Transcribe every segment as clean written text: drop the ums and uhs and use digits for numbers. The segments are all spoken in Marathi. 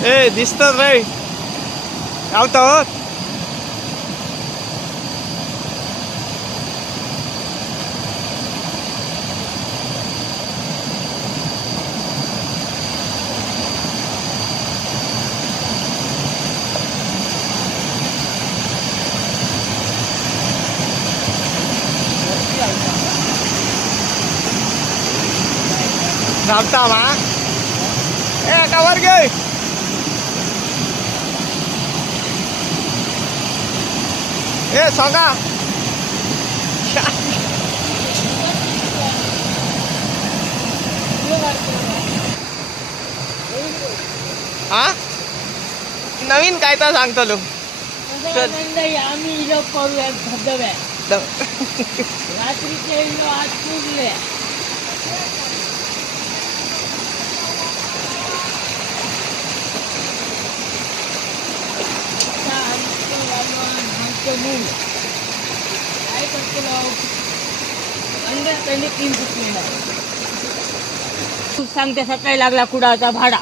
ए दिसतात रे आवता धावता मा ए कवर गे ए सांगा हा नवीन काय तर सांगतो लो आम्ही इलो करूया धबधब्या रात्रीचे इलो आज पूजले काय करतो अंडर 3 तू सांगते सकाळी लागला कुडाचा भाडा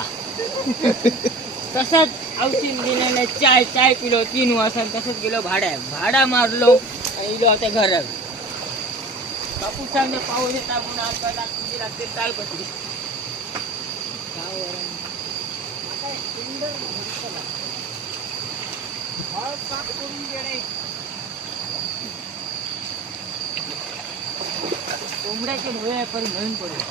तसंच औषध दिलेलं चाय पिलो 3 वाजता तसंच गेलो भाडा मारलो आणि इलो आता घरात बापू सांगते पाऊस येता म्हणून लागते तालपत्री कोंबड्याचे भोळे पण घेऊन पडले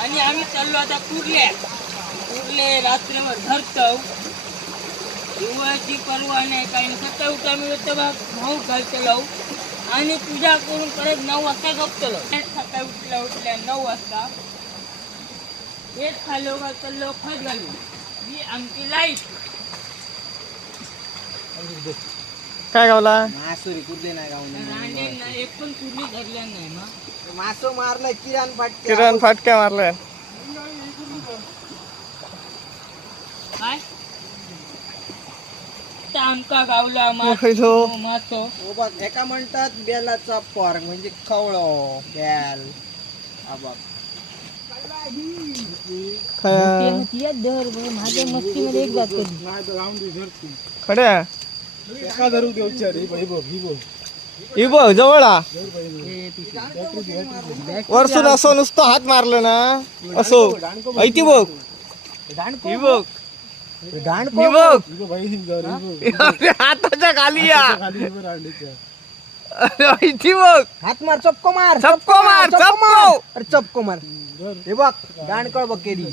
आणि आम्ही चाललो आता कुर्ले रात्रभर धरतो दिवाळीची परवा नाही काही नाही सकाळी उठा मी भाऊ घालतो आणि पूजा करून परत 9 वाजता गपतलो सकाळी उठल्या 9 वाजता हेच खालो घालतो खत घालू ही आमची लाईट काय गावला मासोरी कुर्ले नाही गावून एक पण कुर्ली धरल्या नाही ना मासो मारलाय किरण फाटक्या मारल्या काय आमका गावला मासो बघ एका म्हणतात बेलाचा पोर म्हणजे खवळो बेल माझ्या मस्तीमध्ये एक जात खड्या एका धरू देवचार ही बघ जवळ वरसून असो नुसतं हात मारलं ना असो ऐती बघ ही बघ ही बघ हाताच्या खाली या ऐती बघ हात मार चपको मार चपको मार चपको अरे चपको मार हे बघ दांडकळ बघ केली